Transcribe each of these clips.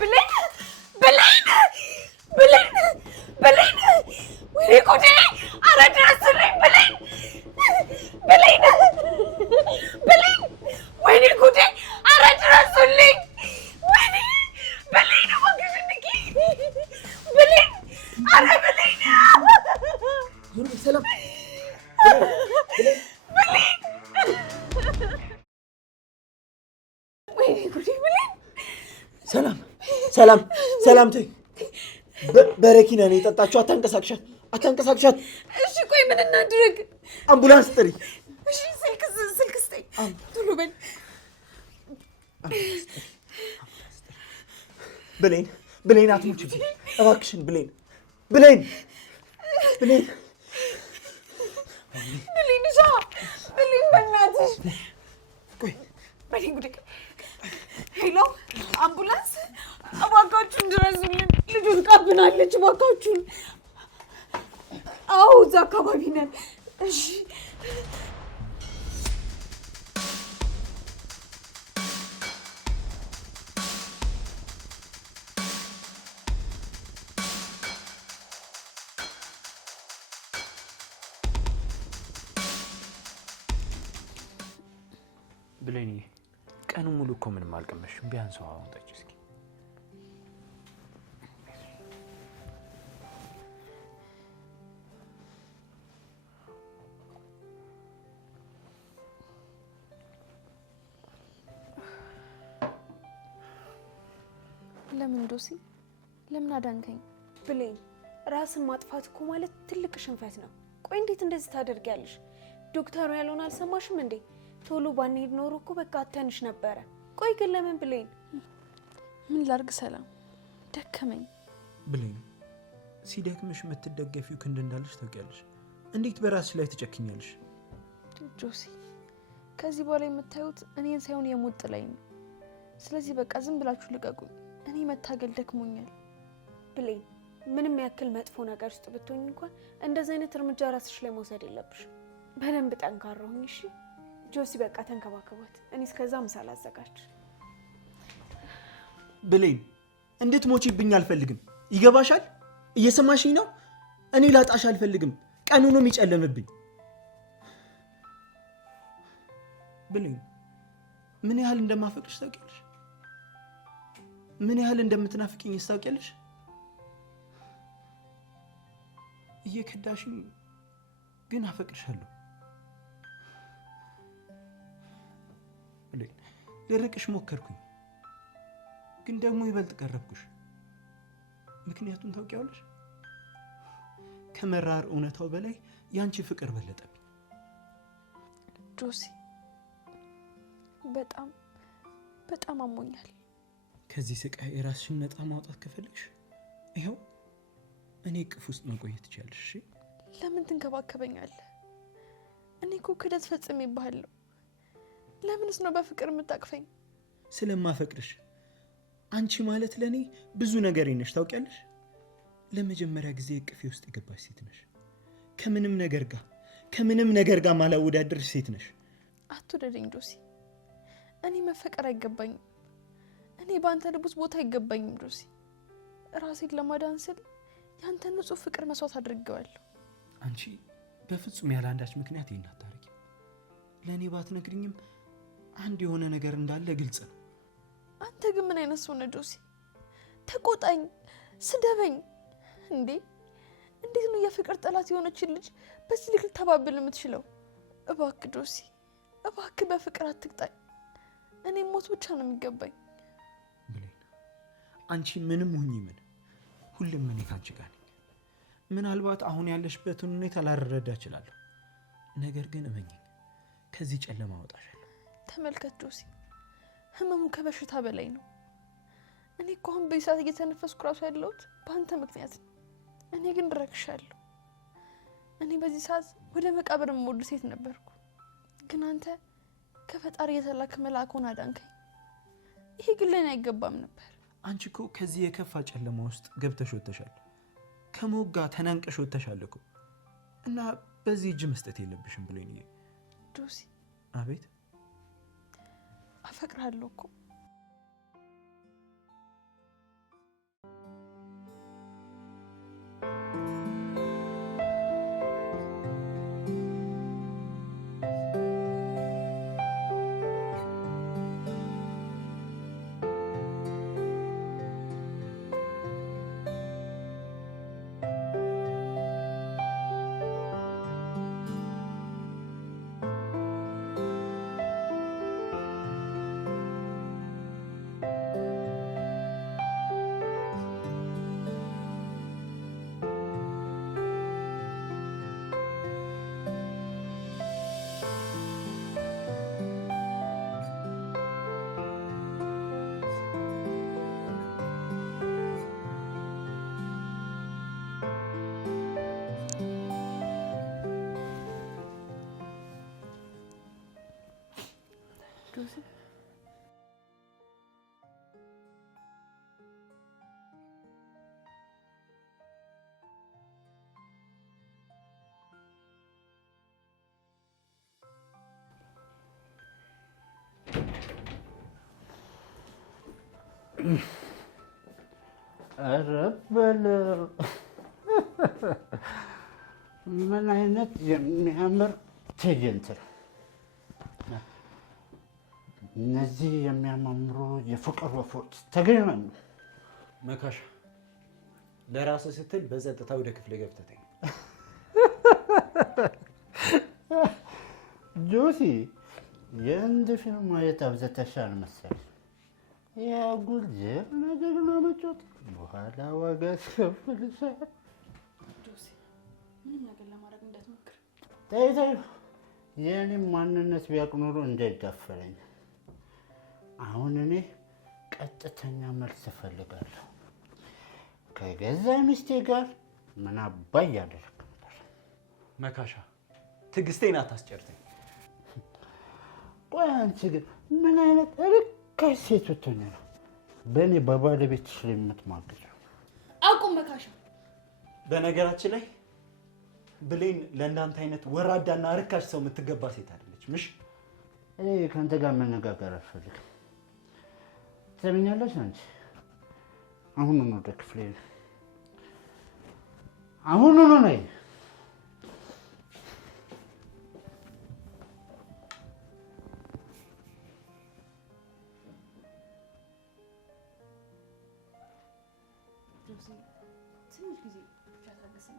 ብሌን ወይኔ ጉዴ! ኧረ ድረስልኝ ብሌን! ወይኔ ጉዴ! ኧረ ድረሱልኝ! ወይኔ ብሌን እባክሽ ንገሪኝ! ብሌን! ኧረ ብሌን! ሰላም ብሌን! ወይኔ ጉዴ! ብሌን! ሰላም ተይ። በረኪና ነው የጠጣችው። አታንቀሳቅሻት። እሺ ቆይ ምን እናድርግ? አምቡላንስ ጥሪ። እሺ ስልክ ስጠኝ ቶሎ በል። ብሌን አትሙች እባክሽን። ብሌን በእናትሽ ብሌን ጉዴ! ሄሎ አምቡላንስ፣ እባካችሁን ድረሱልን። ልጁ ወድቃብናለች፣ እባካችሁን። አዎ እዛ አካባቢ ነን። እሺ ብሌንዬ፣ ቀኑን ሙሉ እኮ ምንም አልቀመሽም። ቢያንስ ውሃ አውጣች እስኪ። ለምን ዶሲ? ለምን አዳንከኝ? ብሌን፣ ራስን ማጥፋት እኮ ማለት ትልቅ ሽንፈት ነው። ቆይ እንዴት እንደዚህ ታደርጊያለሽ? ዶክተሩ ያለውን አልሰማሽም እንዴ? ቶሎ ባንሄድ ኖሮ እኮ በቃ አተንሽ ነበረ። ቆይ ግን ለምን ብሌን? ምን ላርግ ሰላም፣ ደከመኝ። ብሌን፣ ሲደክምሽ የምትደገፊው ክንድ እንዳለሽ ታውቂያለሽ። እንዴት በራስሽ ላይ ትጨክኛለሽ? ጆሲ፣ ከዚህ በኋላ የምታዩት እኔን ሳይሆን የሞት ጥላኝ ነው። ስለዚህ በቃ ዝም ብላችሁ ልቀቁኝ። እኔ መታገል ደክሞኛል። ብሌን፣ ምንም ያክል መጥፎ ነገር ውስጥ ብትሆኝ እንኳን እንደዚህ አይነት እርምጃ ራስሽ ላይ መውሰድ የለብሽም። በደንብ ጠንካራ ሁኚ እሺ? ጆሲ በቃ ተንከባከቧት። እኔ እስከዛ ምሳ ላዘጋጅ። ብሌን፣ እንድትሞቺብኝ አልፈልግም። ይገባሻል? እየሰማሽኝ ነው? እኔ ላጣሽ አልፈልግም። ቀኑ ነው የሚጨለምብኝ። ብሌን፣ ምን ያህል እንደማፈቅርሽ ታውቂያለሽ? ምን ያህል እንደምትናፍቂኝ ታውቂያለሽ? እየከዳሽኝ ግን አፈቅርሻለሁ። ብሌን፣ ልርቅሽ ሞከርኩኝ፣ ግን ደግሞ ይበልጥ ቀረብኩሽ። ምክንያቱም ታውቂያለሽ፣ ከመራር እውነታው በላይ ያንቺ ፍቅር በለጠብኝ። ጆሲ፣ በጣም አሞኛል። ከዚህ ስቃይ የራስሽን ነፃ ማውጣት ከፈለግሽ ይኸው እኔ እቅፍ ውስጥ መቆየት ትችያለሽ። እሺ? ለምን ትንከባከበኛለህ? እኔ እኮ ክደት ፈጽሜብሃለሁ። ለምንስ ነው በፍቅር የምታቅፈኝ? ስለማፈቅርሽ። አንቺ ማለት ለእኔ ብዙ ነገር ነሽ ታውቂያለሽ። ለመጀመሪያ ጊዜ እቅፌ ውስጥ የገባሽ ሴት ነሽ። ከምንም ነገር ጋር ማላወዳደርሽ ሴት ነሽ። አትወደደኝ ጆሲ። እኔ መፈቀር አይገባኝም። እኔ በአንተ ልብ ውስጥ ቦታ አይገባኝም ጆሲ። ራሴን ለማዳን ስል ያንተ ንጹህ ፍቅር መስዋዕት አድርጌዋለሁ። አንቺ በፍጹም ያለ አንዳች ምክንያት ይሄን አታረጊም። ለእኔ ባትነግሪኝም አንድ የሆነ ነገር እንዳለ ግልጽ ነው። አንተ ግን ምን አይነት ሰው ነህ ጆሲ? ተቆጣኝ፣ ስደበኝ። እንዴት ነው የፍቅር ጠላት የሆነችን ልጅ በዚህ ልክ ልታባብል የምትችለው? እባክህ ጆሲ፣ እባክህ በፍቅር አትቅጣኝ። እኔ ሞት ብቻ ነው የሚገባኝ። ብሌን፣ አንቺ ምንም ሁኚ ምን፣ ሁሉም እኔ ካንቺ ጋር ነኝ። ምናልባት አሁን ያለሽበትን ሁኔታ ላልረዳ እችላለሁ፣ ነገር ግን እመኚኝ፣ ከዚህ ጨለማ አወጣሻለሁ። ተመልከት ጆሲ፣ ህመሙ ከበሽታ በላይ ነው። እኔ እኮ አሁን በዚህ ሰዓት እየተነፈስኩ ራሱ ያለሁት በአንተ ምክንያት ነው። እኔ ግን ረክሻለሁ። እኔ በዚህ ሰዓት ወደ መቃብር የምወርድ ሴት ነበርኩ፣ ግን አንተ ከፈጣሪ የተላከ መልአክ ሆነህ አዳንከኝ። ይሄ ግን ለእኔ አይገባም ነበር። አንቺ እኮ ከዚህ የከፋ ጨለማ ውስጥ ገብተሽ ወጥተሻል። ከሞት ጋር ተናንቀሽ ወጥተሻል እኮ እና በዚህ እጅ መስጠት የለብሽም ብሌንዬ። ጆሲ፣ አቤት። አፈቅርሃለሁ እኮ። ኧረ በለው ምን አይነት የሚያምር ትዕይንት ነው! እነዚህ የሚያማምሩ የፍቅር ወፎች ተገናኙ። መካሻ ለራስህ ስትል በጸጥታ ወደ ክፍል ገብተህ ተኛ። ጆሲ የህንድ ፊልም ማየት አብዝተሻል መሰለኝ። የአጉል ጀግና መጫወት በኋላ ዋጋ ያስከፍልሻል። ጆሲ ምንም ነገር ለማድረግ እንዳትሞክር። ተይ የእኔም ማንነት ቢያውቅ ኖሮ እንዳይዳፈረኝ። አሁን እኔ ቀጥተኛ መልስ እፈልጋለሁ። ከገዛ ሚስቴ ጋር ምን አባይ ያደረግ ነበር? መካሻ ትዕግስቴን አታስጨርሰኝ። ቆይ አንቺ ግን ምን አይነት ርካሽ ሴት ብትሆኚ ነው በእኔ በባለቤትሽ ላይ የምትማግኘው? አቁም መካሻ። በነገራችን ላይ ብሌን ለእንዳንተ አይነት ወራዳና ርካሽ ሰው የምትገባ ሴት አይደለች። ምሽ እኔ ከአንተ ጋር መነጋገር አልፈልግም። ትሰሚኛለሽ? አንቺ አሁኑኑ ወደ ክፍሌ ነው። አሁኑኑ ነይ። ጆሲ ትንሽ ጊዜ ብቻ ታገሰኝ።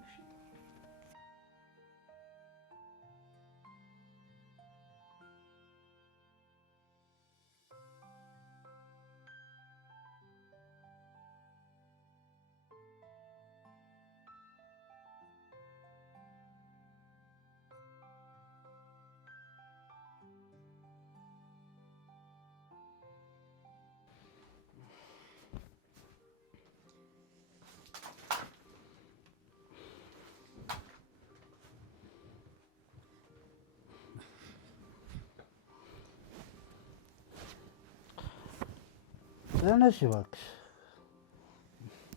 ተነሽ እባክሽ።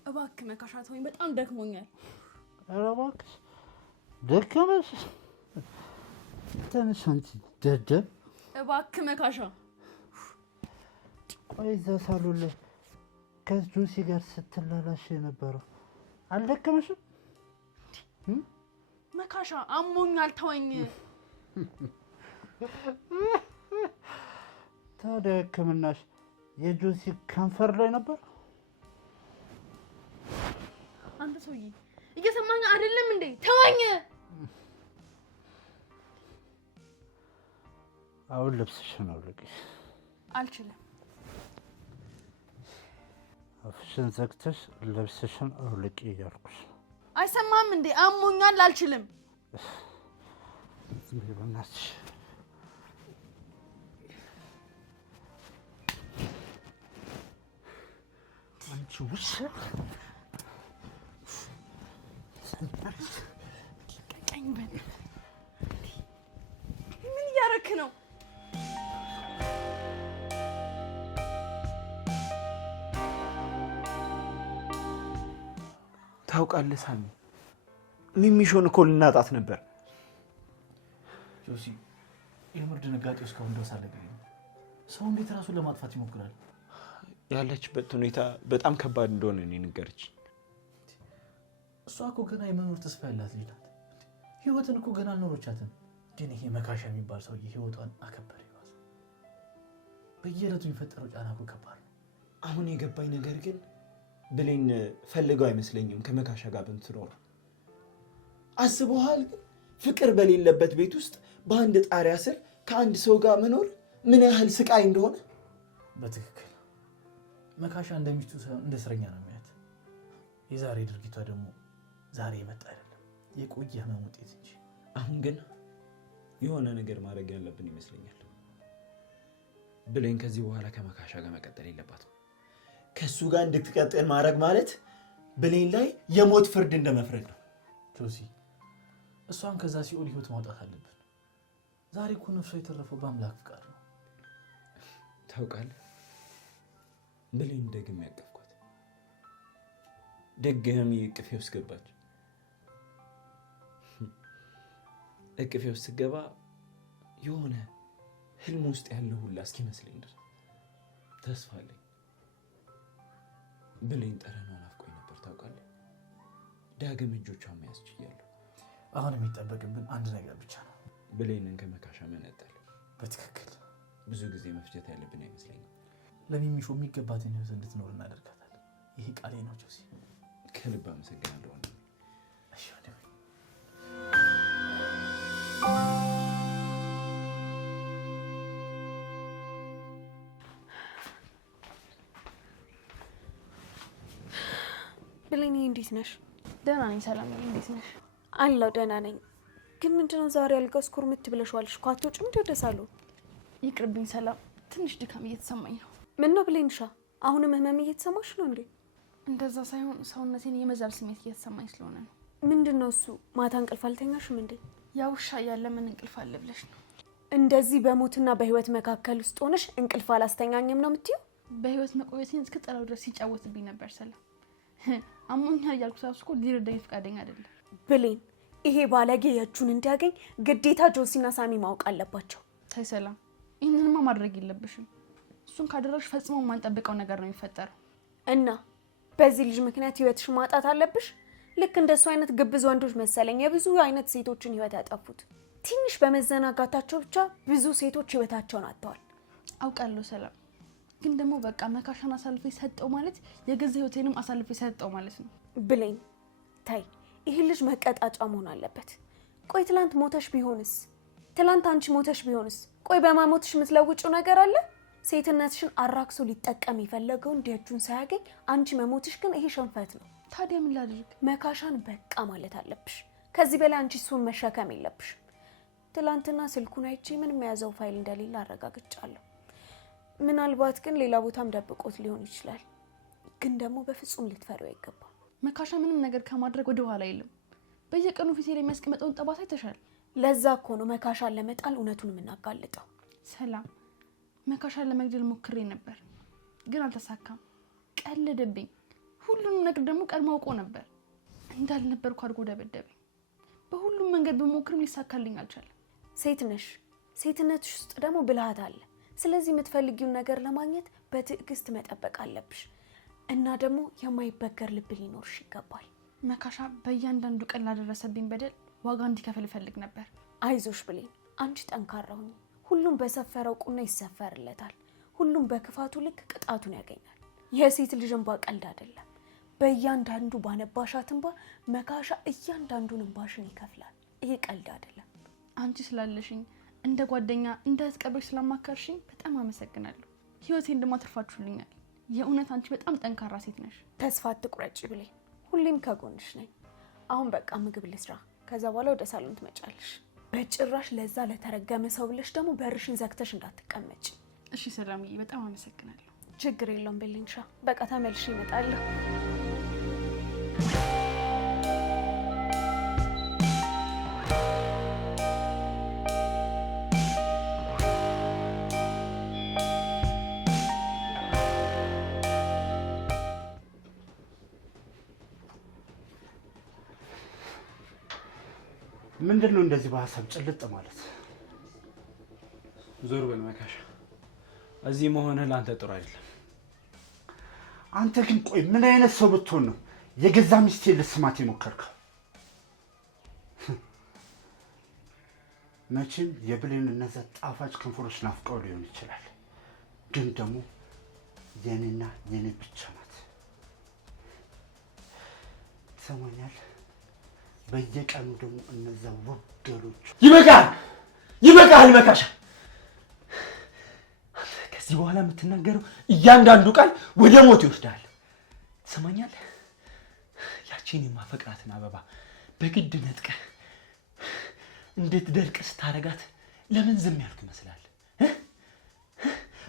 እባክህ መካሻ ተወኝ፣ በጣም ደክሞኛል። ኧረ እባክሽ ደከመሽ? ተነሽ አንቺ ደደብ። እባክህ መካሻ። ቆይ እዛ ሳሎን ላይ ከጆሲ ጋር ስትላላሽ የነበረው አልደከመሽም? መካሻ አሞኛል፣ ተወኝ። ታዲያ ሕክምናሽ የጆሲ ከንፈር ላይ ነበር? አንተ ሰውዬ እየሰማኝ አይደለም እንዴ? ተወኝ። አሁን ልብስሽን አውልቂ። አልችልም። አፍሽን ዘግተሽ ልብስሽን አውልቂ እያልኩሽ። አይሰማም እንዴ? አሞኛል፣ አልችልም። ዝም በይ በእናትሽ። አንቺ ውሻ! ቀኝ በል። ምን እያደረክ ነው? ታውቃለህ ሳሚ፣ ሚሚሾን እኮ ልናጣት ነበር። ጆሲ የምር ድንጋጤ እስካሁን ድረስ አልለቀቀኝም። ሰው እንዴት ራሱን ለማጥፋት ይሞክራል? ያለችበት ሁኔታ በጣም ከባድ እንደሆነ እኔ ነገረች። እሷ እኮ ገና የመኖር ተስፋ ያላት ልጅ ናት። ህይወትን እኮ ገና አልኖሮቻትም። ግን ይሄ መካሻ የሚባል ሰውዬ ህይወቷን አከበረ። ይባስ በየዕለቱ የሚፈጠረው ጫና እኮ ከባድ ነው። አሁን የገባኝ ነገር ግን ብሌን ፈልገው አይመስለኝም ከመካሻ ጋር ብትኖር። አስበዋል? ፍቅር በሌለበት ቤት ውስጥ በአንድ ጣሪያ ስር ከአንድ ሰው ጋር መኖር ምን ያህል ስቃይ እንደሆነ። በትክክል መካሻ እንደሚስቱ ሳይሆን እንደ እስረኛ ነው የሚያት። የዛሬ ድርጊቷ ደግሞ ዛሬ የመጣ አይደለም፣ የቆየ ህመም ውጤት እንጂ። አሁን ግን የሆነ ነገር ማድረግ ያለብን ይመስለኛል። ብሌን ከዚህ በኋላ ከመካሻ ጋር መቀጠል የለባትም። ከሱ ጋር እንድትቀጥል ማድረግ ማለት ብሌን ላይ የሞት ፍርድ እንደመፍረድ ነው። ጆሲ እሷን ከዛ ሲኦል ህይወት ማውጣት አለብን። ዛሬ እኮ ነፍሷ የተረፈው በአምላክ ፍቃድ ነው። ታውቃለህ፣ ብሌን ደግሜ ያቀፍኳት፣ ድጋሚ እቅፌ ውስጥ ገባች። እቅፌ ውስጥ ስገባ የሆነ ህልም ውስጥ ያለው ሁላ እስኪመስለኝ ድረስ ተስፋ አለኝ። ብሌን ጠረኗ ናፍቆኝ ነበር ታውቃለህ። ዳግም እጆቿን መያዝ ችያለሁ። አሁን የሚጠበቅብን አንድ ነገር ብቻ ነው፣ ብሌንን ከመካሻ መነጠል። በትክክል ብዙ ጊዜ መፍጀት ያለብን አይመስለኝም። ለሚሚሾ የሚገባትን ህይወት እንድትኖር እናደርጋታለን። ይሄ ቃሌ ነው ጆሲ። ከልብ አመሰግናለሁ። እሺ ወንድሜ። ብሌን እንዴት ነሽ? ደህና ነኝ ሰላምዬ፣ እንዴት ነሽ? አለሁ ደህና ነኝ። ግን ምንድነው ዛሬ አልጋ ውስጥ ኩርምት ብለሽዋልሽ? እኮ አትወጪም እንደ ወደ ሳሎን? ይቅርብኝ ሰላም፣ ትንሽ ድካም እየተሰማኝ ነው። ምን ነው ብሌንሻ? አሁንም ህመም እየተሰማሽ ነው እንዴ? እንደዛ ሳይሆን ሰውነቴን የመዛል ስሜት እየተሰማኝ ስለሆነ ነው። ምንድነው እሱ? ማታ እንቅልፍ አልተኛሽም እንዴ? ያ ውሻ እያለ ምን እንቅልፍ አለ ብለሽ ነው? እንደዚህ በሞትና በህይወት መካከል ውስጥ ሆነሽ እንቅልፍ አላስተኛኝም ነው የምትይው? በህይወት መቆየቴን እስክጠላው ድረስ ሲጫወትብኝ ነበር ሰላም። አሞኛል እያልኩ ሳስብ እኮ ሊረዳኝ ፈቃደኛ አይደለም። ብሌን፣ ይሄ ባለጌ የእጁን እንዲያገኝ ግዴታ ጆሲና ሳሚ ማወቅ አለባቸው። ተይ ሰላም፣ ይህንንማ ማድረግ የለብሽም። እሱን ካደረግሽ ፈጽሞ የማንጠብቀው ነገር ነው የሚፈጠረው። እና በዚህ ልጅ ምክንያት ህይወትሽ ማጣት አለብሽ? ልክ እንደሱ አይነት ግብዝ ወንዶች መሰለኝ የብዙ አይነት ሴቶችን ህይወት ያጠፉት። ትንሽ በመዘናጋታቸው ብቻ ብዙ ሴቶች ህይወታቸውን አጥተዋል። አውቃለሁ ሰላም፣ ግን ደግሞ በቃ መካሻን አሳልፌ ሰጠው ማለት የገዛ ህይወቴንም አሳልፌ ሰጠው ማለት ነው። ብሌን ታይ፣ ይህ ልጅ መቀጣጫ መሆን አለበት። ቆይ ትላንት ሞተሽ ቢሆንስ? ትላንት አንቺ ሞተሽ ቢሆንስ? ቆይ በማሞትሽ የምትለውጪው ነገር አለ? ሴትነትሽን አራክሶ ሊጠቀም የፈለገው እንዲያጁን ሳያገኝ አንቺ መሞትሽ ግን ይሄ ሸንፈት ነው። ታዲያ ምን ላድርግ? መካሻን በቃ ማለት አለብሽ። ከዚህ በላይ አንቺ እሱን መሸከም የለብሽ። ትላንትና ስልኩን አይቼ ምንም የያዘው ፋይል እንደሌለ አረጋግጫለሁ። ምናልባት ግን ሌላ ቦታም ደብቆት ሊሆን ይችላል። ግን ደግሞ በፍጹም ልትፈሪው አይገባም። መካሻ ምንም ነገር ከማድረግ ወደ ኋላ የለም። በየቀኑ ፊቴ ላይ የሚያስቀምጠውን ጠባሳ ይተሻል። ለዛ እኮ ነው መካሻን ለመጣል እውነቱን የምናጋልጠው። ሰላም፣ መካሻን ለመግደል ሞክሬ ነበር፣ ግን አልተሳካም። ቀለደብኝ። ሁሉንም ነገር ደግሞ ቀድሞ አውቆ ነበር። እንዳልነበርኩ አድርጎ ደበደበኝ። በሁሉም መንገድ በሞክርም ሊሳካልኝ አልቻለም። ሴት ነሽ፣ ሴትነትሽ ውስጥ ደግሞ ብልሃት አለ። ስለዚህ የምትፈልጊውን ነገር ለማግኘት በትዕግስት መጠበቅ አለብሽ እና ደግሞ የማይበገር ልብ ሊኖርሽ ይገባል። መካሻ በእያንዳንዱ ቀን ላደረሰብኝ በደል ዋጋ እንዲከፍል እፈልግ ነበር። አይዞሽ ብሌን፣ አንቺ ጠንካራ ሁኚ። ሁሉም በሰፈረው ቁና ይሰፈርለታል። ሁሉም በክፋቱ ልክ ቅጣቱን ያገኛል። የሴት ልጅ እንባ ቀልድ አይደለም። በእያንዳንዱ ባነባሻት እንባ መካሻ እያንዳንዱን እንባሽን ይከፍላል። ይሄ ቀልድ አይደለም። አንቺ ስላለሽኝ እንደ ጓደኛ እንደ ተቀበሽ ስላማከርሽኝ በጣም አመሰግናለሁ። ህይወቴን እንደማትርፋችሁልኛል። የእውነት አንቺ በጣም ጠንካራ ሴት ነሽ። ተስፋ አትቁረጪ ብሌን፣ ሁሌም ከጎንሽ ነኝ። አሁን በቃ ምግብ ልስራ፣ ከዛ በኋላ ወደ ሳሎን ትመጫለሽ። በጭራሽ ለዛ ለተረገመ ሰው ብለሽ ደግሞ በርሽን ዘግተሽ እንዳትቀመጭ። እሺ ሰላምዬ፣ በጣም አመሰግናለሁ። ችግር የለውም ብሌንሻ፣ በቃ ተመልሼ እመጣለሁ። ምንድን ነው እንደዚህ በሀሳብ ጭልጥ ማለት? ዞር በል መካሻ፣ እዚህ መሆንህ ለአንተ ጥሩ አይደለም። አንተ ግን ቆይ ምን አይነት ሰው ብትሆን ነው የገዛ ሚስቴን ልትስማት የሞከርከው? መቼም የብሌን እነዛ ጣፋጭ ከንፈሮች ናፍቀው ሊሆን ይችላል፣ ግን ደግሞ የኔና የኔ ብቻ ናት። ይሰማኛል። በየቀኑ ደግሞ እነዛ ወገሎች። ይበቃል፣ ይበቃል መካሻ። ከዚህ በኋላ የምትናገረው እያንዳንዱ ቃል ወደ ሞት ይወስዳል። ትሰማኛለህ? ያቺን የማፈቅራትን አበባ በግድ ነጥቀህ እንዴት ደርቅ ስታረጋት ለምን ዝም ያልኩ ይመስላል?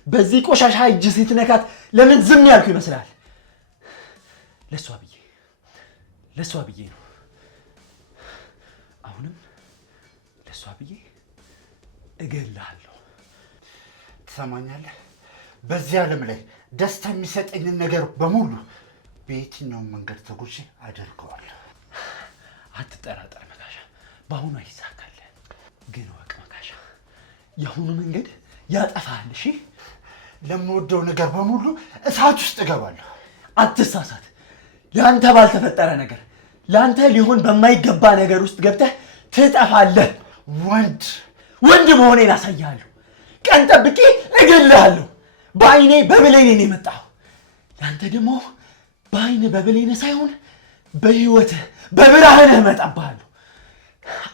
በዚህ ቆሻሻ እጅ ስትነካት ለምን ዝም ያልኩ ይመስላል? ለሷ ብዬ ነው። አሁንም ለሷ ብዬ እገልሃለሁ። ትሰማኛለህ? በዚህ ዓለም ላይ ደስታ የሚሰጠኝን ነገር በሙሉ በየትኛውም መንገድ ተጉዤ አደርገዋለሁ። አትጠራጠር መካሻ፣ በአሁኑ አይሳካልህ። ግን ወቅ መካሻ፣ የአሁኑ መንገድ ያጠፋል። እሺ፣ ለምወደው ነገር በሙሉ እሳት ውስጥ እገባለሁ። አትሳሳት። ለአንተ ባልተፈጠረ ነገር ለአንተ ሊሆን በማይገባ ነገር ውስጥ ገብተህ ትጠፋለህ። ወንድ መሆኔን አሳያለሁ። ቀን ጠብቄ እገልሃለሁ። በአይኔ በብሌኔ ነው የመጣው። ለአንተ ደግሞ በአይን በብሌኔ ሳይሆን በህይወትህ በብርሃንህ እመጣብሃለሁ፣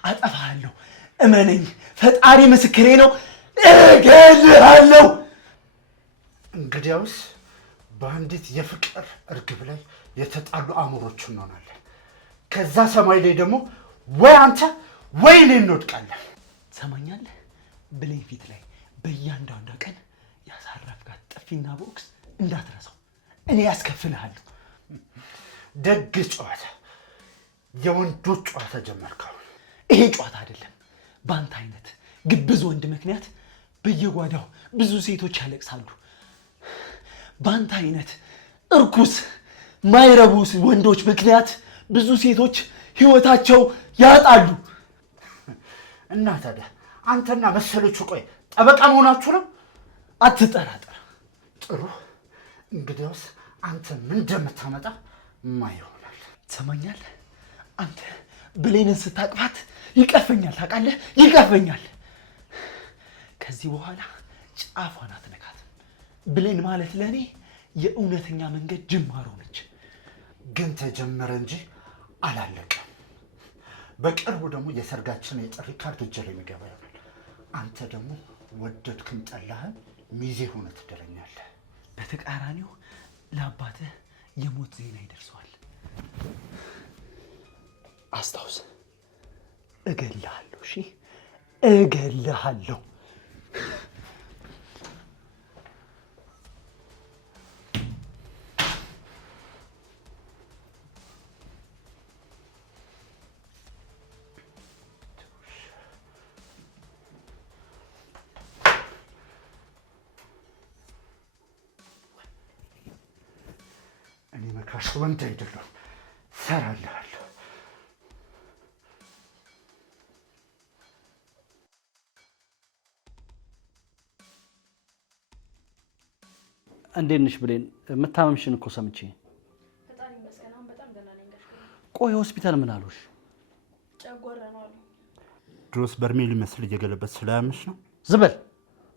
አጠፋሃለሁ። እመነኝ፣ ፈጣሪ ምስክሬ ነው። እገልሃለሁ። እንግዲያውስ በአንዲት የፍቅር እርግብ ላይ የተጣሉ አእምሮች እንሆናለን። ከዛ ሰማይ ላይ ደግሞ ወይ አንተ ወይ እኔ እንወድቃለን። ትሰማኛለህ? ብሌን ፊት ላይ በእያንዳንዷ ቀን ያሳረፍካት ጥፊና ቦክስ እንዳትረሳው፣ እኔ ያስከፍልሃለሁ። ደግ ጨዋታ፣ የወንዶች ጨዋታ ጀመርከው። ይሄ ጨዋታ አይደለም። በአንተ አይነት ግብዝ ወንድ ምክንያት በየጓዳው ብዙ ሴቶች ያለቅሳሉ። በአንተ አይነት እርኩስ ማይረቡ ወንዶች ምክንያት ብዙ ሴቶች ህይወታቸው ያጣሉ። እና ታዲያ አንተና መሰሎቹ ቆይ ጠበቃ መሆናችሁ ነው? አትጠራጠር። ጥሩ፣ እንግዲያውስ አንተ ምን እንደምታመጣ ይሆናል። ትሰማኛለህ? አንተ ብሌንን ስታቅፋት ይቀፈኛል፣ ታውቃለህ? ይቀፈኛል። ከዚህ በኋላ ጫፏን አትነካትም። ብሌን ማለት ለእኔ የእውነተኛ መንገድ ጅማሮ ነች። ግን ተጀመረ እንጂ አላለቀም። በቅርቡ ደግሞ የሰርጋችን የጥሪ ካርድ እጄ ላይ የሚገባ ይሆናል። አንተ ደግሞ ወደድክም ጠላህም ሚዜ ሆነህ ትደረኛለህ። በተቃራኒው ለአባትህ የሞት ዜና ይደርሰዋል። አስታውስ፣ እገልሃለሁ። እሺ፣ እገልሃለሁ። እኔ መካሽ ወንድ አይደለሁም፣ እሰራልሃለሁ። እንዴት ነሽ ብሌን? መታመምሽን እኮ ሰምቼ። ፈጣሪ ይመስገን አሁን በጣም ደህና ነኝ። ቆይ ሆስፒታል ምን አሉሽ? ጨጓራ ነው አሉ። ድሮስ በርሜል ይመስል እየገለበት ስላያምሽ ነው። ዝበል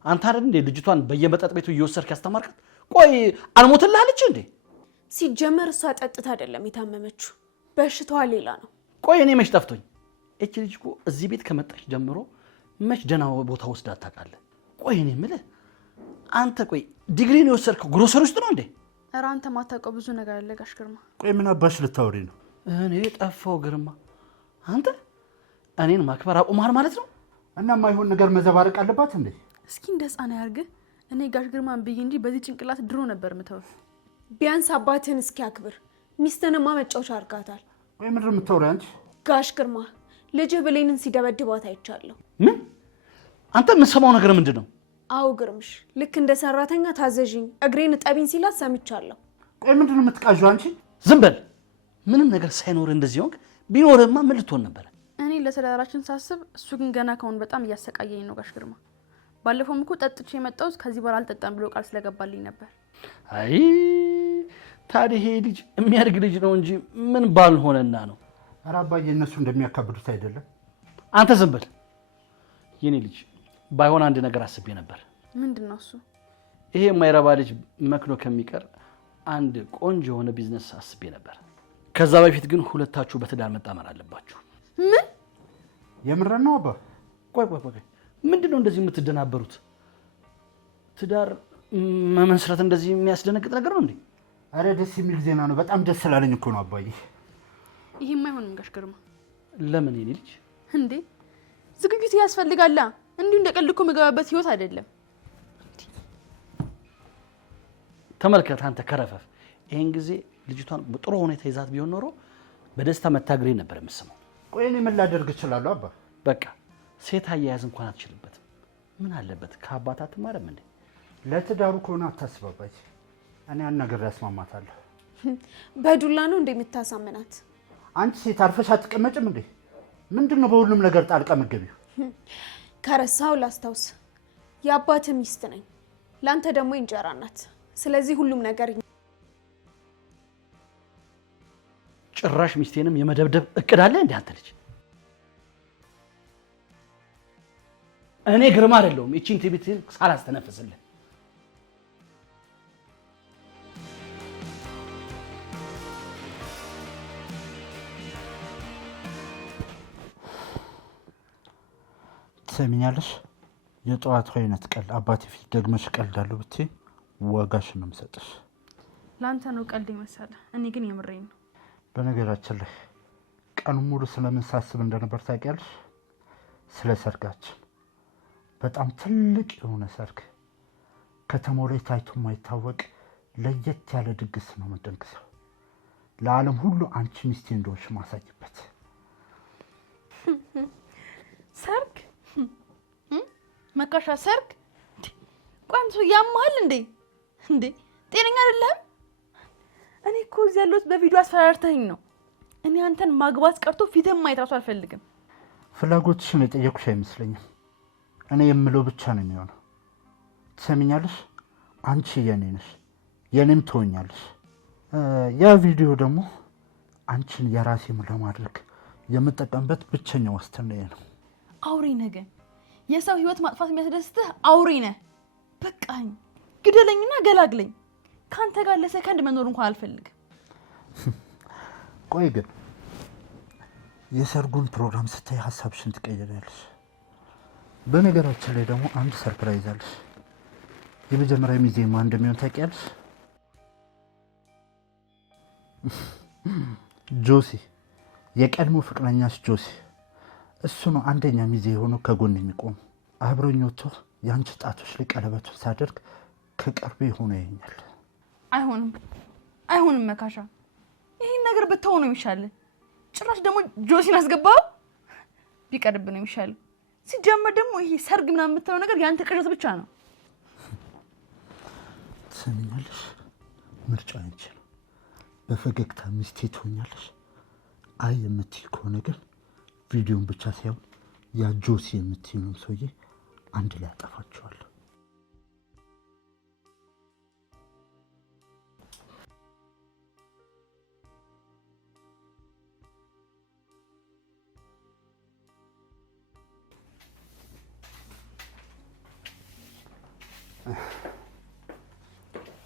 አንተ አይደል እንዴ ልጅቷን በየመጠጥ ቤቱ እየወሰድክ ያስተማርካት? ቆይ አልሞትልሃለች እንዴ? ሲጀመር እሷ ጠጥታ አይደለም የታመመችው፣ በሽታዋ ሌላ ነው። ቆይ እኔ መች ጠፍቶኝ? እቺ ልጅ እኮ እዚህ ቤት ከመጣች ጀምሮ መች ደህና ቦታ ወስዳ ታውቃለህ? ቆይ እኔ የምልህ አንተ ቆይ ዲግሪን የወሰድከው ግሮሰሪ ውስጥ ነው እንዴ? ኧረ አንተ ማታውቀው ብዙ ነገር አለ ጋሽ ግርማ። ቆይ ምን አባሽ ልታወሪ ነው? እኔ ጠፋው ግርማ። አንተ እኔን ማክበር አቁማር ማለት ነው? እና ማይሆን ነገር መዘባረቅ አለባት እንዴ? እስኪ እንደ ህፃን ያርግህ። እኔ ጋሽ ግርማን ብዬ እንጂ በዚህ ጭንቅላት ድሮ ነበር ምተው። ቢያንስ አባትህን እስኪ አክብር። ሚስትንማ መጫወቻ አድርጋታል። ወይ ምንድን ነው የምታወሪው አንቺ? ጋሽ ግርማ ልጅህ ብሌንን ሲደበድባት አይቻለሁ። ምን? አንተ የምትሰማው ነገር ምንድን ነው? አዎ ግርምሽ፣ ልክ እንደ ሰራተኛ ታዘዥኝ እግሬን እጠቢኝ ሲላት ሰምቻለሁ። ቆይ ምንድን ነው የምትቃዥው አንቺ? ዝም በል። ምንም ነገር ሳይኖር እንደዚህ ሆንክ። ቢኖርማ ምን ልትሆን ነበር? እኔ ለትዳራችን ሳስብ፣ እሱ ግን ገና ከሆነ በጣም እያሰቃየኝ ነው ጋሽ ግርማ። ባለፈውም እኮ ጠጥቼ የመጣሁት ከዚህ በኋላ አልጠጣም ብሎ ቃል ስለገባልኝ ነበር። አይ ታዲያ ይሄ ልጅ የሚያድግ ልጅ ነው እንጂ ምን ባልሆነና ነው? ኧረ አባዬ እነሱ እንደሚያካብዱት አይደለም። አንተ ዝም በል። የኔ ልጅ ባይሆን አንድ ነገር አስቤ ነበር። ምንድን ነው እሱ? ይሄ የማይረባ ልጅ መክኖ ከሚቀር አንድ ቆንጆ የሆነ ቢዝነስ አስቤ ነበር። ከዛ በፊት ግን ሁለታችሁ በትዳር መጣመር አለባችሁ። ምን? የምረን ነው አባ? ቆይ ምንድን ነው እንደዚህ የምትደናበሩት? ትዳር መመስረት እንደዚህ የሚያስደነግጥ ነገር ነው እንዴ? አረ ደስ የሚል ዜና ነው። በጣም ደስ ስላለኝ እኮ ነው አባዬ። ይሄማ አይሆንም ጋሽ ግርማ። ለምን የኔ ልጅ? እንዴ ዝግጅት ያስፈልጋላ። እንዲሁ እንደቀልድ እኮ መገባበት ህይወት አይደለም። ተመልከት አንተ ከረፈፍ። ይሄን ጊዜ ልጅቷን በጥሩ ሁኔታ ይዛት ቢሆን ኖሮ በደስታ መታገሬ ነበር የምስመው። ቆይ እኔ ምን ላደርግ እችላለሁ አባ? በቃ ሴት አያያዝ እንኳን አትችልበትም። ምን አለበት ከአባት አትማርም እንዴ? ለትዳሩ ከሆነ አታስብ አባዬ። እኔ አናገር ያስማማታለሁ። በዱላ ነው እንደምታሳምናት? አንቺ ሴት አርፈሽ አትቀመጭም እንዴ? ምንድነው በሁሉም ነገር ጣልቃ መገቢው? ከረሳው ላስታውስ፣ የአባትህ ሚስት ነኝ፣ ላንተ ደግሞ እንጀራ ናት። ስለዚህ ሁሉም ነገር ጭራሽ ሚስቴንም የመደብደብ እቅድ አለ እንዴ አንተ ልጅ? እኔ ግርማ አይደለሁም እቺን ትዕቢትህን ሳላስተነፍስልህ። ትሰሚኛለሽ? የጠዋት አይነት ቀልድ አባቴ ፊት ደግመሽ ቀልዳለሁ ብትይ ዋጋሽን ነው የምሰጥሽ። ለአንተ ነው ቀልድ መሰለ፣ እኔ ግን የምሬን ነው። በነገራችን ላይ ቀኑ ሙሉ ስለምን ሳስብ እንደነበር ታውቂያለሽ? ስለ ሰርጋችን። በጣም ትልቅ የሆነ ሰርግ፣ ከተማው ላይ ታይቶ የማይታወቅ ለየት ያለ ድግስ ነው የምንደግሰው። ለዓለም ሁሉ አንቺ ሚስቴ እንደሆንሽ ማሳይበት ሰርግ። መካሻ ሰርግ? ቋንቶ ያማል እንዴ? ጤነኛ አይደለም? እኔ እኮ እዚህ ያለሁት በቪዲዮ አስፈራርተኝ ነው። እኔ አንተን ማግባት ቀርቶ ፊትም ማየት እራሱ አልፈልግም። ፍላጎትሽን የጠየኩሽ አይመስለኝም። እኔ የምለው ብቻ ነው የሚሆነው። ትሰሚኛለሽ? አንቺ የኔ ነሽ፣ የኔም ትሆኛለሽ። ያ ቪዲዮ ደግሞ አንቺን የራሴም ለማድረግ የምጠቀምበት ብቸኛ ዋስትና ነው። አውሬ ነገ የሰው ህይወት ማጥፋት የሚያስደስትህ አውሬ ነህ። በቃኝ፣ ግደለኝና ገላግለኝ። ካንተ ጋር ለሰከንድ መኖር እንኳን አልፈልግም። ቆይ ግን የሰርጉን ፕሮግራም ስታይ ሀሳብሽን ትቀይራለሽ። በነገራችን ላይ ደግሞ አንድ ሰርፕራይዝ አለሽ። የመጀመሪያ ሚዜ ማን እንደሚሆን ታውቂያለሽ? ጆሲ፣ የቀድሞ ፍቅረኛሽ ጆሲ። እሱ ነው አንደኛ ሚዜ የሆነው ከጎን የሚቆም። አብሮኝ ወጥቶ የአንቺ ጣቶች ላይ ቀለበቱን ሳደርግ ከቅርቤ ሆኖ ያየኛል። አይሆንም መካሻ፣ ይህን ነገር ብትሆን ነው የሚሻለው። ጭራሽ ደግሞ ጆሲን አስገባው፣ ቢቀርብ ነው የሚሻለው። ሲጀመር ደግሞ ይሄ ሰርግ ምናምን የምትለው ነገር ያንተ ቅዠት ብቻ ነው። ትሰሚኛለሽ? ምርጫ አንቺ ነው። በፈገግታ ሚስቴ ትሆኛለሽ። አይ የምትይ ከሆነ ግን ቪዲዮን ብቻ ሳይሆን ያ ጆሲ የምትይውን ሰውዬ አንድ ላይ አጠፋቸዋለሁ።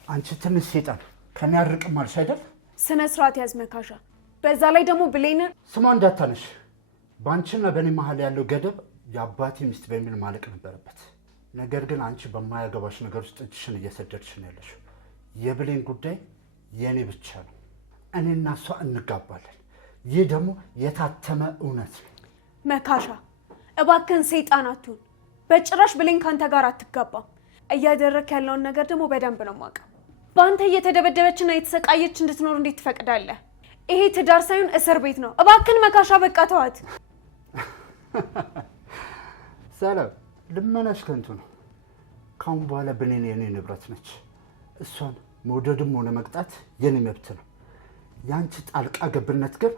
አንቺ ትንሽ ሴጣን ከኔ አርቅም አልሽ አይደል? ስነ ስርዓት ያዝ መካሻ። በዛ ላይ ደግሞ ብሌን ስሟ እንዳታነሽ። በአንቺና በእኔ መሀል ያለው ገደብ የአባቴ ሚስት በሚል ማለቅ ነበረበት። ነገር ግን አንቺ በማያገባሽ ነገር ውስጥ እጅሽን እየሰደድሽ ነው ያለሽው። የብሌን ጉዳይ የእኔ ብቻ ነው። እኔና እሷ እንጋባለን። ይህ ደግሞ የታተመ እውነት ነው። መካሻ እባክህን ሰይጣን አትሁን። በጭራሽ ብሌን ካንተ ጋር አትጋባም። እያደረክ ያለውን ነገር ደግሞ በደንብ ነው የማውቀው። በአንተ እየተደበደበችና የተሰቃየች እንድትኖር እንዴት ትፈቅዳለህ? ይሄ ትዳር ሳይሆን እስር ቤት ነው። እባክህን መካሻ በቃ ተዋት። ሰላም፣ ልመናሽ ከንቱ ነው። ካሁን በኋላ ብሌን የኔ ንብረት ነች። እሷን መውደድም ሆነ መቅጣት የኔ መብት ነው። ያንቺ ጣልቃ ገብነት ግን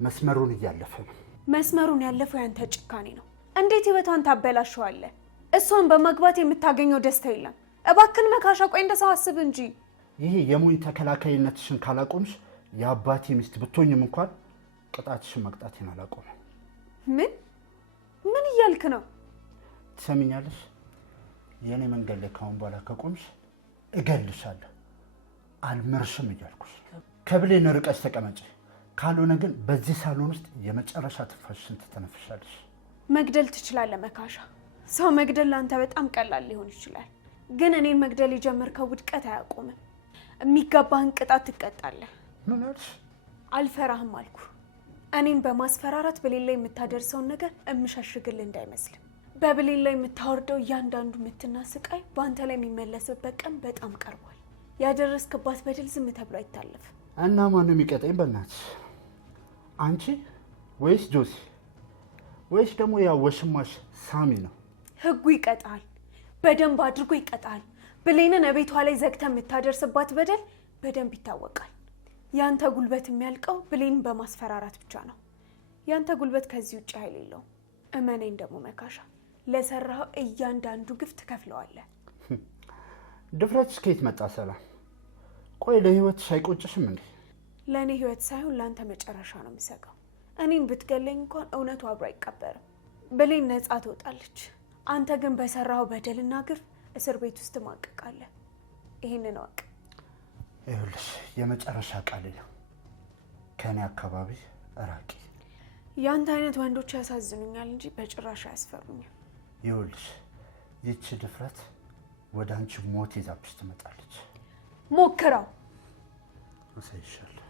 መስመሩን እያለፈ ነው። መስመሩን ያለፈው ያንተ ጭካኔ ነው። እንዴት ህይወቷን ታበላሸዋለህ? እሷን በማግባት የምታገኘው ደስታ የለም። እባክህን መካሻ ቆይ እንደሰው አስብ እንጂ። ይሄ የሞኝ ተከላካይነትሽን ካላቆምሽ የአባቴ ሚስት ብትሆኝም እንኳን ቅጣትሽን መቅጣቴን አላቆምም። ምን እያልክ ነው? ትሰሚኛለሽ? የእኔ መንገድ ላይ ካሁን በኋላ ከቆምሽ እገልሻለሁ። አልምርሽም እያልኩሽ። ከብሌን ርቀሽ ተቀመጪ። ካልሆነ ግን በዚህ ሳሎን ውስጥ የመጨረሻ ትንፋሽሽን ትተነፍሻለሽ። መግደል ትችላለህ መካሻ። ሰው መግደል ለአንተ በጣም ቀላል ሊሆን ይችላል፣ ግን እኔን መግደል የጀመርከው ውድቀት አያቆምም። የሚገባህን ቅጣት ትቀጣለህ። ምን አልሽ? አልፈራህም አልኩ። እኔን በማስፈራራት ብሌን ላይ የምታደርሰውን ነገር እምሸሽግልህ እንዳይመስል። በብሌን ላይ የምታወርደው እያንዳንዱ ምትና ስቃይ በአንተ ላይ የሚመለስበት ቀን በጣም ቀርቧል። ያደረስክባት በደል ዝም ተብሎ አይታለፍም። እና ማን ነው የሚቀጣኝ? በእናትሽ አንቺ ወይስ ጆሲ ወይስ ደግሞ ያ ወሽማሽ ሳሚ ነው? ህጉ ይቀጣል፣ በደንብ አድርጎ ይቀጣል። ብሌንን ቤቷ ላይ ዘግተ የምታደርስባት በደል በደንብ ይታወቃል። ያንተ ጉልበት የሚያልቀው ብሌንን በማስፈራራት ብቻ ነው። ያንተ ጉልበት ከዚህ ውጭ ኃይል የለውም። እመነኝ ደግሞ መካሻ፣ ለሰራው እያንዳንዱ ግፍ ትከፍለዋለህ። ድፍረትሽ ከየት መጣ ሰላም? ቆይ ለህይወትሽ አይቆጭሽም እንዴ? ለእኔ ህይወት ሳይሆን ለአንተ መጨረሻ ነው የሚሰጋው። እኔን ብትገለኝ እንኳን እውነቱ አብሮ አይቀበርም። ብሌን ነጻ ትወጣለች። አንተ ግን በሰራው በደልና ግፍ እስር ቤት ውስጥ ትማቀቃለህ። ይህንን እወቅ። ይኸውልሽ የመጨረሻ ቃል ነው፣ ከእኔ አካባቢ ራቂ። ያንተ አይነት ወንዶች ያሳዝኑኛል እንጂ በጭራሽ አያስፈሩኝም። ይኸውልሽ ይቺ ድፍረት ወደ አንቺ ሞት ይዛብሽ ትመጣለች። ሞክረው። እሰይሻለሁ።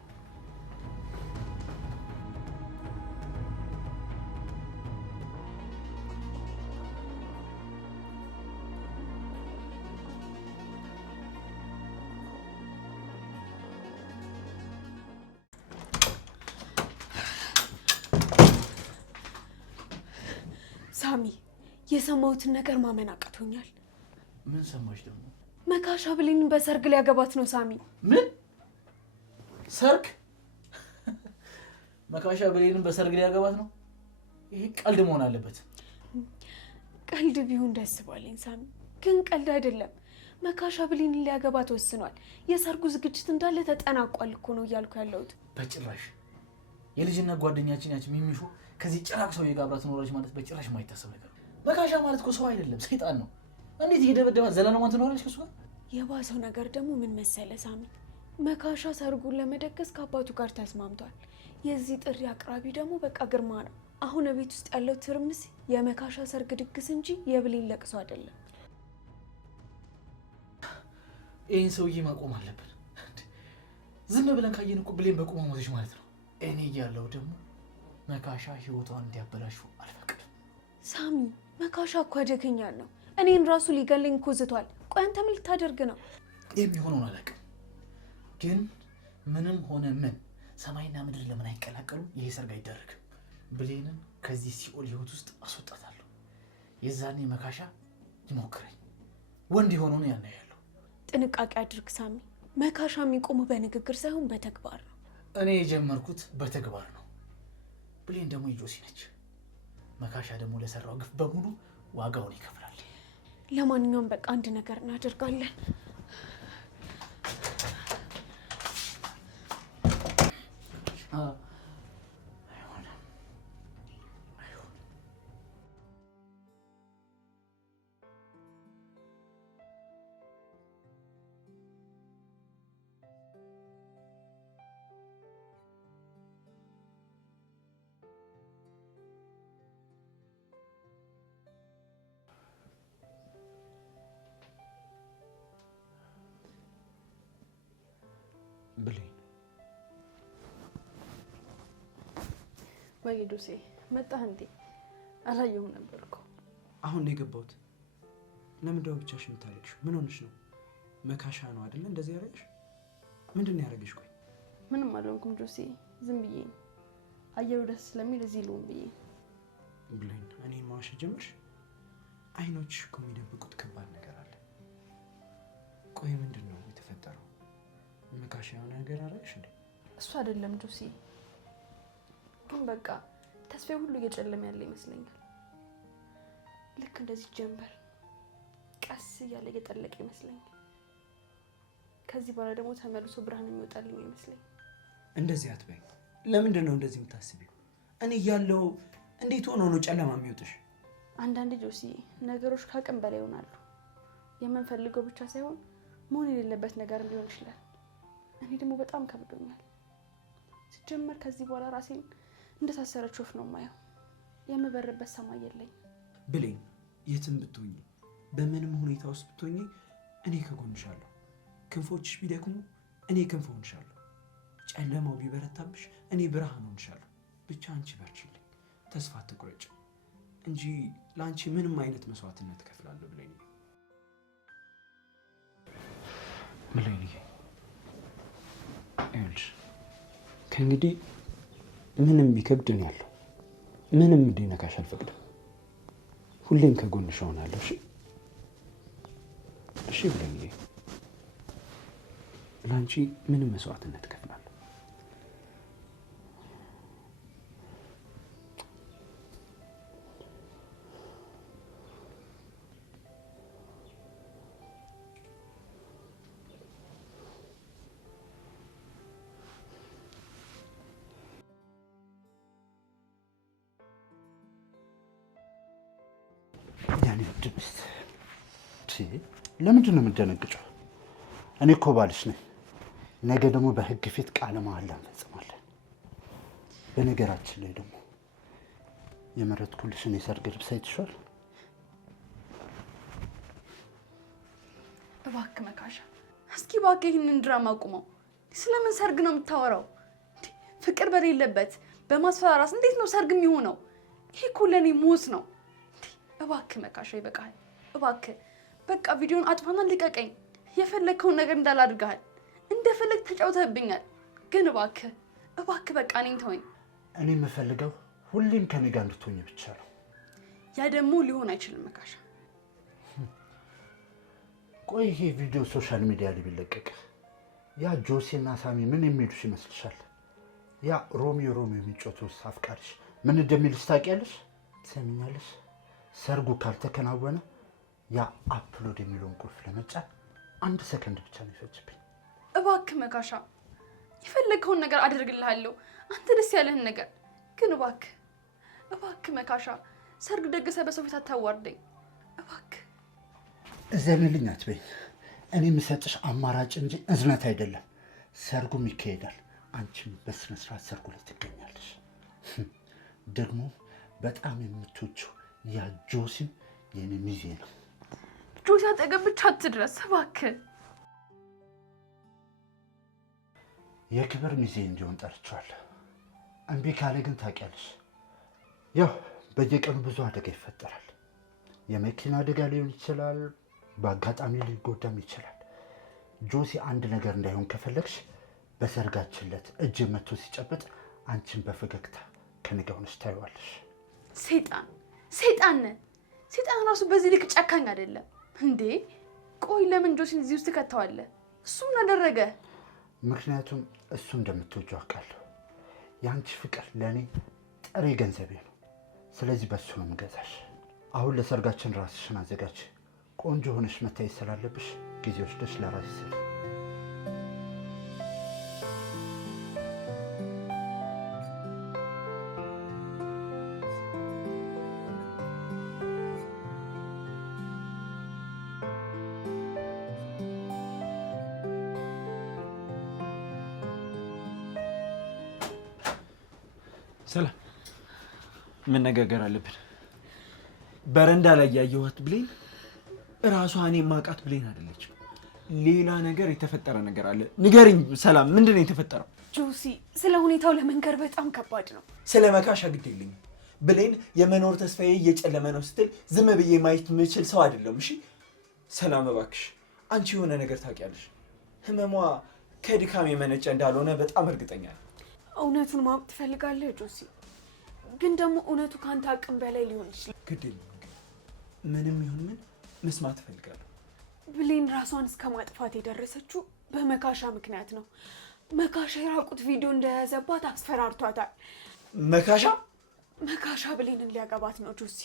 ሳሚ፣ የሰማሁትን ነገር ማመን አቅቶኛል። ምን ሰማሽ ደግሞ? መካሻ ብሌንን በሰርግ ሊያገባት ነው ሳሚ። ምን ሰርግ? መካሻ ብሌንን በሰርግ ሊያገባት ነው? ይሄ ቀልድ መሆን አለበት። ቀልድ ቢሆን ደስ ባለኝ ሳሚ፣ ግን ቀልድ አይደለም። መካሻ ብሌንን ሊያገባት ወስኗል። የሰርጉ ዝግጅት እንዳለ ተጠናቋል እኮ ነው እያልኩ ያለሁት። በጭራሽ የልጅነት ጓደኛችን ያች ሚሚሹ ከዚህ ጭራቅ ሰውዬ ጋር አብራ ትኖራለች ማለት በጭራሽ የማይታሰብ ነገር ነው። መካሻ ማለት እኮ ሰው አይደለም፣ ሰይጣን ነው። እንዴት እየደበደባት ዘላለሟን ትኖራለች ከሱ ጋር? የባሰው ነገር ደግሞ ምን መሰለ ሳሚ፣ መካሻ ሰርጉን ለመደገስ ከአባቱ ጋር ተስማምቷል። የዚህ ጥሪ አቅራቢ ደግሞ በቃ ግርማ ነው። አሁን ቤት ውስጥ ያለው ትርምስ የመካሻ ሰርግ ድግስ እንጂ የብሌን ለቅሶ አይደለም። ይህን ሰውዬ ማቆም አለብን። ዝም ብለን ካየን እኮ ብሌን በቁማ ሞተች ማለት ነው። እኔ እያለሁ ደግሞ መካሻ ህይወቷን እንዲያበላሹ አልፈቅድም። ሳሚ፣ መካሻ እኮ አደገኛ ነው። እኔን ራሱ ሊገለኝ እኮ ዝቷል። ቆይ አንተ ምን ልታደርግ ነው? የሚሆነውን አላውቅም፣ ግን ምንም ሆነ ምን ሰማይና ምድር ለምን አይቀላቀሉ? ይሄ ሰርግ አይደረግም። ብሌንን ከዚህ ሲኦል ህይወት ውስጥ አስወጣታለሁ። የዛኔ መካሻ ይሞክረኝ፣ ወንድ የሆነውን ያናያለሁ። ጥንቃቄ አድርግ ሳሚ። መካሻ የሚቆመው በንግግር ሳይሆን በተግባር ነው። እኔ የጀመርኩት በተግባር ነው። ብሌን ደግሞ የጆሲ ነች። መካሻ ደግሞ ለሰራው ግፍ በሙሉ ዋጋውን ይከፍላል። ለማንኛውም በቃ አንድ ነገር እናደርጋለን። ብሌን ወይ ዶሴ መጣህ እንዴ? አላየሁም ነበር እኮ። አሁን ነው የገባሁት። ለምንድነው ብቻሽን የምታለቅሽው? ምን ሆነሽ ነው? መካሻ ነው አይደለ እንደዚህ ያደረግሽ? ምንድን ነው ያደረግሽ? ቆይ ምንም አልሆንኩም ዶሴ፣ ዝም ብዬ አየሩ ደስ ስለሚል እዚህ ልሁን ብዬ። ብሌን እኔን ማዋሸት ጀመርሽ? አይኖችሽ እኮ የሚደብቁት ከባድ ነገር አለ። ቆይ ምንድን ነው የተፈጠረው? መካሻ የሆነ ነገር አደረግሽ እንዴ? እሱ አይደለም ጆሲ፣ ግን በቃ ተስፋዬ ሁሉ እየጨለመ ያለ ይመስለኛል። ልክ እንደዚህ ጀንበር ቀስ እያለ እየጠለቀ ይመስለኛል። ከዚህ በኋላ ደግሞ ተመልሶ ብርሃን የሚወጣልኝ ይመስለኝ። እንደዚህ አትበይ። ለምንድን ነው እንደዚህ የምታስቢው? እኔ እያለሁ እንዴት ሆኖ ነው ጨለማ የሚወጥሽ? አንዳንድ ጆሲ ነገሮች ከአቅም በላይ ይሆናሉ። የምንፈልገው ብቻ ሳይሆን መሆን የሌለበት ነገር ሊሆን ይችላል። እኔ ደግሞ በጣም ከብዶኛል። ሲጀመር ከዚህ በኋላ ራሴን እንደታሰረች ወፍ ነው ማየው። የምበርበት ሰማይ የለኝ። ብሌን የትም ብትሆኚ በምንም ሁኔታ ውስጥ ብትሆኚ እኔ ከጎንሻለሁ። ክንፎችሽ ቢደክሙ እኔ ክንፍ ሆንሻለሁ። ጨለማው ቢበረታብሽ እኔ ብርሃን ሆንሻለሁ። ብቻ አንቺ በርቺልኝ፣ ተስፋ አትቁረጭ እንጂ ለአንቺ ምንም አይነት መስዋዕትነት እከፍላለሁ። ብሌን ብሌንዬ፣ ይኸውልሽ ከእንግዲህ ምንም ቢከብድ እኔ ያለሁ፣ ምንም እንዲነካሽ አልፈቅድም። ሁሌም ከጎንሽ እሆናለሁ። እሺ እሺ ብሌንዬ፣ ለአንቺ ምንም መስዋዕትነት እከፍላለሁ። የኔ ውድ ሚስት ለምንድን ነው የምትደነግጨው? እኔ እኮ ባልሽ ነኝ። ነገ ደግሞ በህግ ፊት ቃለ መሃላ እንፈጽማለን። በነገራችን ላይ ደግሞ የመረጥኩልሽን የሰርግ ልብስ አይተሽዋል? እባክህ መካሻ፣ እስኪ እባክህ ይህንን ድራማ አቁመው። ስለምን ሰርግ ነው የምታወራው? ፍቅር በሌለበት በማስፈራራት እንዴት ነው ሰርግ የሚሆነው? ይሄ እኮ ለእኔ ሞት ነው። እባክህ መካሻ ይበቃል። እባክህ በቃ ቪዲዮን አጥፋና ልቀቀኝ። የፈለግከውን ነገር እንዳላድርግሃል። እንደፈለግ ተጫውተህብኛል። ግን እባክህ በቃ እኔን ተወኝ። እኔ የምፈልገው ሁሌም ከኔ ጋር እንድትሆኝ ብቻ ነው። ያ ደግሞ ሊሆን አይችልም መካሻ። ቆይ ይሄ ቪዲዮ ሶሻል ሚዲያ ላይ ቢለቀቅ ያ ጆሲና ሳሚ ምን የሚሉሽ ይመስልሻል? ያ ሮሚዮ የሚጮተው አፍቃሪሽ ምን እንደሚልሽ ታውቂያለሽ? ትሰሚኛለሽ? ሰርጉ ካልተከናወነ ያ አፕሎድ የሚለውን ቁልፍ ለመጫን 1 ሰከንድ ብቻ ነው ይፈጅብኝ። እባክህ መካሻ የፈለግከውን ነገር አደርግልሃለሁ። አንተ ደስ ያለህን ነገር። ግን እባክህ መካሻ ሰርግ ደግሰ በሰው ፊት አታዋርደኝ። እባክህ እዘንልኝ አትበይ። እኔ የምሰጥሽ አማራጭ እንጂ እዝነት አይደለም። ሰርጉም ይካሄዳል። አንቺም በስነ ስርዓት ሰርጉ ላይ ትገኛለሽ። ደግሞ በጣም የምትወጂው ያ ጆሲም የኔ ሚዜ ነው። ጆሲ አጠገብ ብቻ አትድረስ እባክህ። የክብር ሚዜ እንዲሆን ጠርቼዋለሁ። እምቢ ካለ ግን ታውቂያለሽ፣ ያው በየቀኑ ብዙ አደጋ ይፈጠራል። የመኪና አደጋ ሊሆን ይችላል፣ በአጋጣሚ ሊጎዳም ይችላል። ጆሲ አንድ ነገር እንዳይሆን ከፈለግሽ በሰርጋችን ዕለት እጅ መቶ ሲጨብጥ አንቺን በፈገግታ ከኔ ጋር ሆነሽ ታይዋለሽ። ሰይጣን ራሱ በዚህ ልክ ጨካኝ አይደለም እንዴ? ቆይ ለምን ጆሲን እዚህ ውስጥ ከተዋለህ? እሱ ምን አደረገ? ምክንያቱም እሱ እንደምትወጂው አውቃለሁ። የአንቺ ፍቅር ለእኔ ጥሬ ገንዘቤ ነው። ስለዚህ በሱ ነው የምገዛሽ። አሁን ለሰርጋችን ራስሽን አዘጋጅ። ቆንጆ ሆነሽ መታየት ስላለብሽ ጊዜ ወስደሽ ለራስሽ ስሪ። ሰላም፣ መነጋገር አለብን። በረንዳ ላይ ያየኋት ብሌን እራሷ እኔ ማቃት ብሌን አይደለችም። ሌላ ነገር የተፈጠረ ነገር አለ። ንገሪኝ ሰላም፣ ምንድን ነው የተፈጠረው? ጆሲ፣ ስለ ሁኔታው ለመንገር በጣም ከባድ ነው። ስለ መካሻ ግድ የለኝም። ብሌን የመኖር ተስፋዬ እየጨለመ ነው ስትል ዝም ብዬ ማየት የምችል ሰው አይደለም። እሺ ሰላም፣ እባክሽ አንቺ የሆነ ነገር ታውቂያለሽ። ህመሟ ከድካም የመነጨ እንዳልሆነ በጣም እርግጠኛ ነኝ። እውነቱን ማወቅ ትፈልጋለህ ጆሲ? ግን ደግሞ እውነቱ ከአንተ አቅም በላይ ሊሆን ይችላል። ግድ የለም፣ ምንም ይሁን ምን መስማት እፈልጋለሁ። ብሌን ራሷን እስከ ማጥፋት የደረሰችው በመካሻ ምክንያት ነው። መካሻ የራቁት ቪዲዮ እንደያዘባት አስፈራርቷታል። መካሻ ብሌንን ሊያገባት ነው ጆሲ።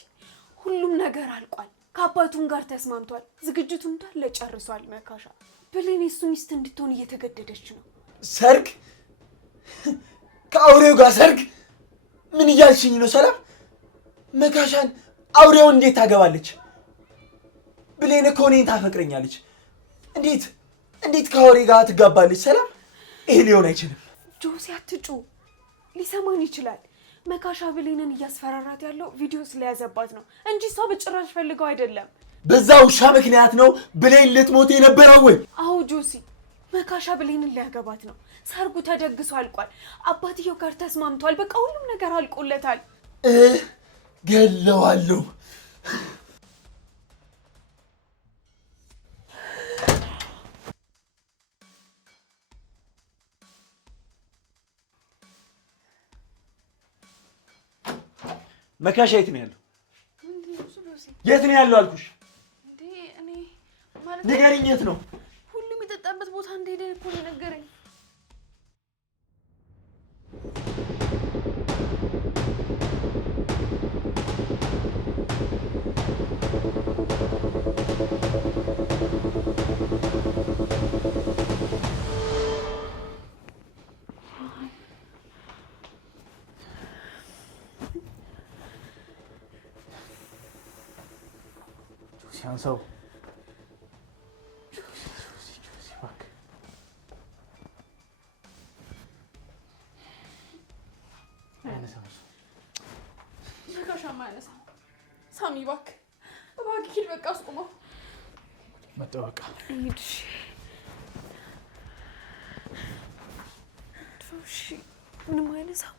ሁሉም ነገር አልቋል። ከአባቱም ጋር ተስማምቷል። ዝግጅቱ እንዳለ ጨርሷል። መካሻ ብሌን የሱ ሚስት እንድትሆን እየተገደደች ነው። ሰርግ? ከአውሬው ጋር ሰርግ? ምን እያልሽኝ ነው ሰላም? መካሻን አውሬውን እንዴት ታገባለች? ብሌን እኮ እኔን ታፈቅረኛለች። እንዴት ከአውሬ ጋር ትጋባለች? ሰላም፣ ይሄ ሊሆን አይችልም። ጆሲ አትጩ፣ ሊሰማን ይችላል። መካሻ ብሌንን እያስፈራራት ያለው ቪዲዮ ስለያዘባት ነው እንጂ እሷ በጭራሽ ፈልገው አይደለም። በዛ ውሻ ምክንያት ነው ብሌን ልትሞት የነበረው ወይ? አዎ ጆሲ፣ መካሻ ብሌንን ሊያገባት ነው። ሰርጉ ተደግሶ አልቋል። አባትየው ጋር ተስማምቷል። በቃ ሁሉም ነገር አልቆለታል። ገለዋለሁ። መካሻ የት ነው ያለው? የት ነው ያለው አልኩሽ? ንገሪኝ፣ የት ነው? ሁሉም የጠጣበት ቦታ እንደሄደ እኮ ነው የነገረኝ። አንሳው። መካሻማ ያነሳ ሳሚ እባክህ እባክህ ሂድ፣ በቃ አስቁመው። መጣሁ በቃ ሂድ። እሺ ምንም አይነሳም።